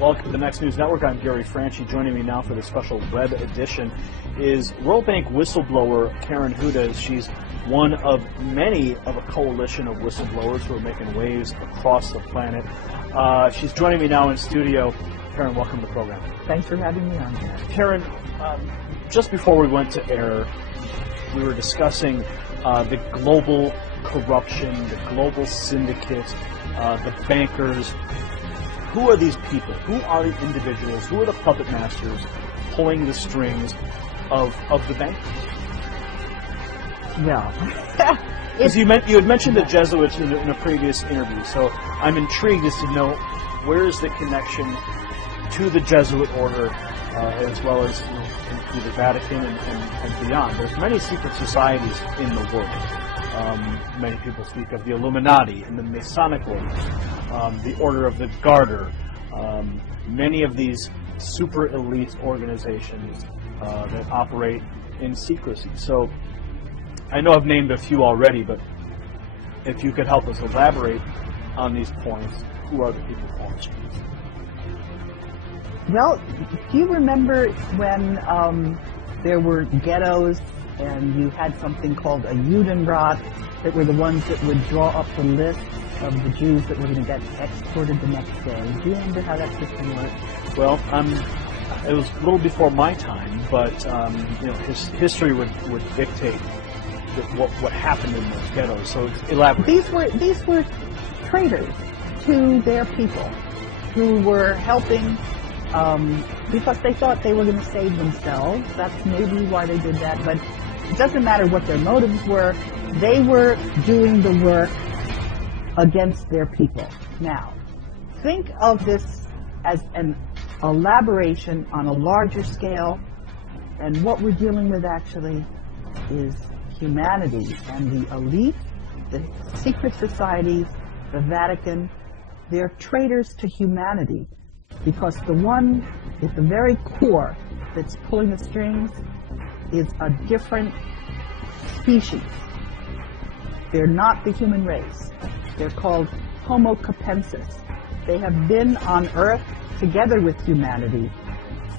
Welcome to the Next News Network. I'm Gary Franchi. Joining me now for the special web edition is World Bank whistleblower Karen Hudes. She's one of many of a coalition of whistleblowers who are making waves across the planet. She's joining me now in studio. Karen, welcome to the program. Thanks for having me on. Karen, just before we went to air, we were discussing the global corruption, the global syndicate, the bankers. Who are these people? Who are the individuals? Who are the puppet masters pulling the strings of the bankers? Well, because you had mentioned the Jesuits in a previous interview, so I'm intrigued as to know where is the connection to the Jesuit order, as well as to the Vatican and beyond. There's many secret societies in the world. Many people speak of the Illuminati and the Masonic orders, the Order of the Garter, many of these super elite organizations that operate in secrecy. So I know I've named a few already, but if you could help us elaborate on these points, who are the people pulling strings? well, do you remember when there were ghettos and you had something called a Judenrat that were the ones that would draw up the list of the Jews that were going to get exported the next day? Do you remember how that system worked? Well, it was a little before my time, but history would dictate what happened in those ghettos. So elaborate. These were traitors to their people who were helping because they thought they were going to save themselves. That's maybe why they did that, but it doesn't matter what their motives were. They were doing the work against their people. Now, think of this as an elaboration on a larger scale, and what we're dealing with actually is humanity and the elite, the secret societies, the Vatican. They're traitors to humanity, because the one at the very core that's pulling the strings is a different species. They're not the human race. They're called homo capensis. They have been on Earth together with humanity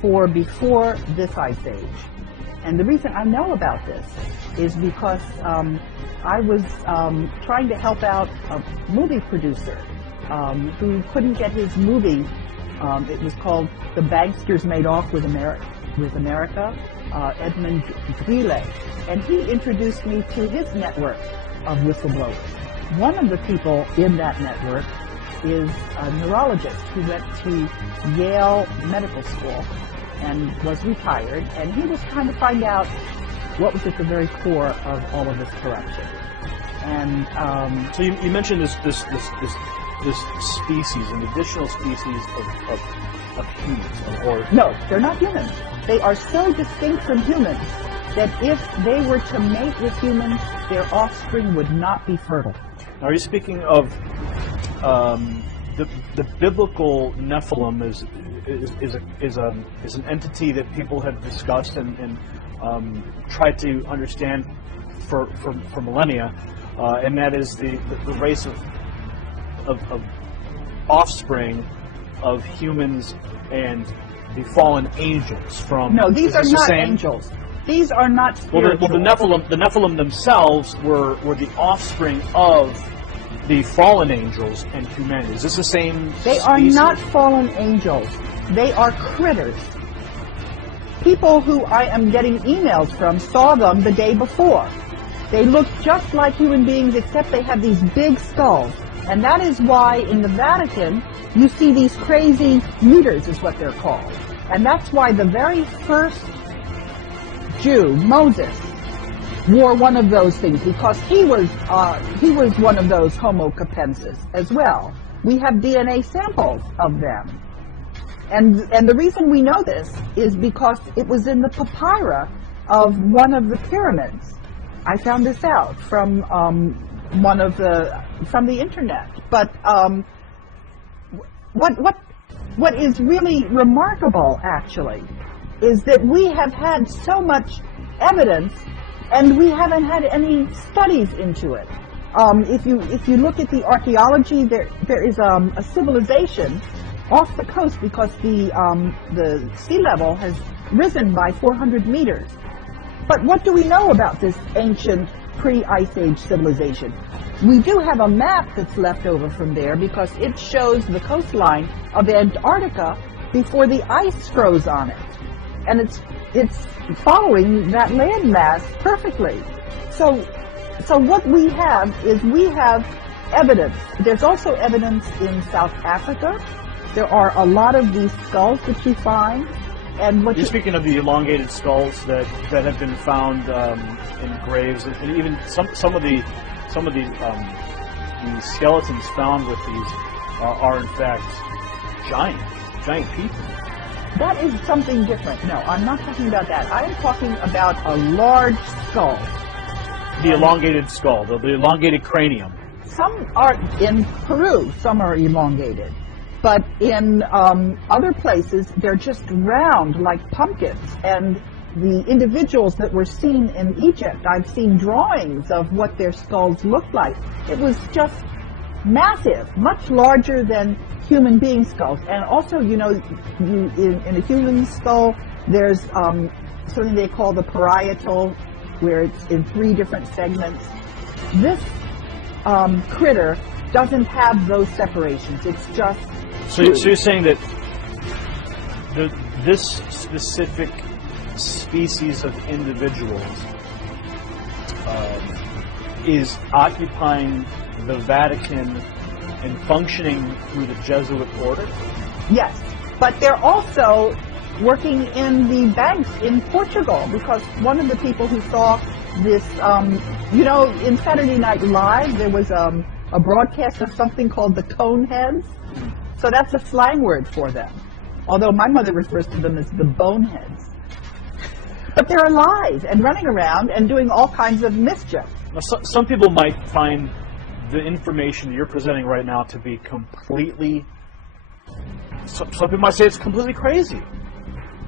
for before this ice age. And the reason I know about this is because I was trying to help out a movie producer who couldn't get his movie. It was called The Banksters Made Off with America, Edmund Greeley. And he introduced me to his network of whistleblowers. One of the people in that network is a neurologist who went to Yale Medical School and was retired, and he was trying to find out what was at the very core of all of this corruption. And so you mentioned this species, an additional species of humans, or no, they're not humans. They are so distinct from humans that if they were to mate with humans, their offspring would not be fertile. Are you speaking of the biblical Nephilim is an entity that people have discussed and tried to understand for millennia, and that is the race of offspring of humans and the fallen angels from. No, these are not angels. These are not spiritual. Well, the Nephilim themselves were the offspring of the fallen angels and humanity. Is this the same They species? are not fallen angels. They are critters. People who I am getting emails from saw them the day before. They look just like human beings, except they have these big skulls. And that is why in the Vatican you see these crazy meters, is what they're called. And that's why the very first Jew, Moses, wore one of those things, because he was one of those homo capensis as well. We have DNA samples of them. And the reason we know this is because it was in the papyri of one of the pyramids. I found this out from from the internet. But what is really remarkable, actually, is that we have had so much evidence, and we haven't had any studies into it. If you look at the archaeology, there is a civilization off the coast because the sea level has risen by 400 meters. But what do we know about this ancient pre-Ice Age civilization? We do have a map that's left over from there because it shows the coastline of Antarctica before the ice froze on it. And it's following that landmass perfectly. So what we have is we have evidence. There's also evidence in South Africa. There are a lot of these skulls that you find. And what You're speaking of the elongated skulls that have been found in graves, and even some of the skeletons found with these are in fact giant people. That is something different. No, I'm not talking about that. I am talking about a large skull. The elongated skull, the elongated cranium. Some are in Peru, some are elongated. But in other places, they're just round like pumpkins. And the individuals that were seen in Egypt, I've seen drawings of what their skulls looked like. It was just massive, much larger than human being skulls. And also, you know, in a human skull, there's something they call the parietal, where it's in 3 different segments. This critter doesn't have those separations. It's just... So you're saying that this specific species of individuals is occupying the Vatican and functioning through the Jesuit order? Yes, but they're also working in the banks in Portugal, because one of the people who saw this, you know, in Saturday Night Live, there was a broadcast of something called the Coneheads. So that's a slang word for them. Although my mother refers to them as the boneheads. But they're alive and running around and doing all kinds of mischief. Now, some people might find the information you're presenting right now to be completely... Some people might say it's completely crazy.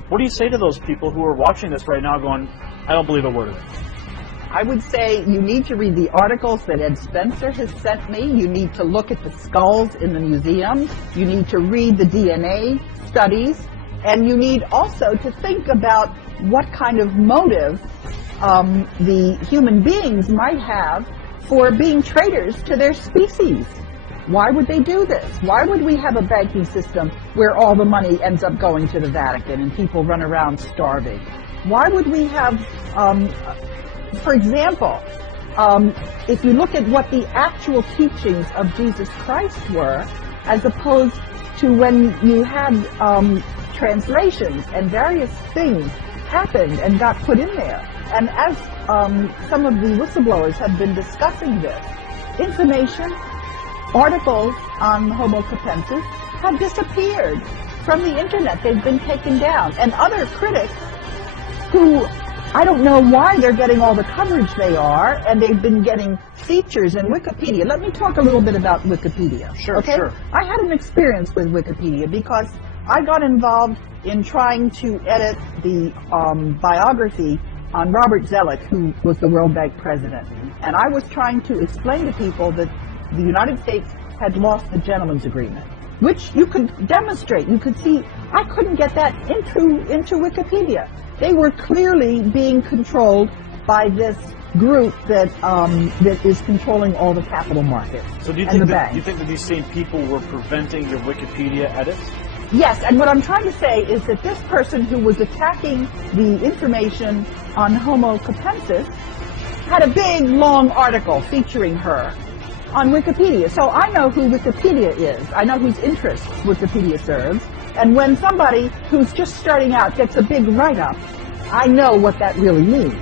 What do you say to those people who are watching this right now going, I don't believe a word of it? I would say you need to read the articles that Ed Spencer has sent me. You need to look at the skulls in the museums. You need to read the DNA studies. And you need also to think about what kind of motive the human beings might have for being traitors to their species. Why would they do this? Why would we have a banking system where all the money ends up going to the Vatican and people run around starving? Why would we have... For example, if you look at what the actual teachings of Jesus Christ were, as opposed to when you had translations and various things happened and got put in there. And as some of the whistleblowers have been discussing this, information, articles on homo capensis have disappeared from the internet. They've been taken down. And other critics who... I don't know why they're getting all the coverage they are, and they've been getting features in Wikipedia. Let me talk a little bit about Wikipedia. Sure, okay? Sure. I had an experience with Wikipedia because I got involved in trying to edit the biography on Robert Zoellick, who was the World Bank president. And I was trying to explain to people that the United States had lost the gentleman's agreement, which you could demonstrate. You could see. I couldn't get that into Wikipedia. They were clearly being controlled by this group that that is controlling all the capital markets. So do you think that these same people were preventing your Wikipedia edits? Yes, and what I'm trying to say is that this person who was attacking the information on homo capensis had a big, long article featuring her on Wikipedia. So I know who Wikipedia is. I know whose interests Wikipedia serves. And when somebody who's just starting out gets a big write-up, I know what that really means.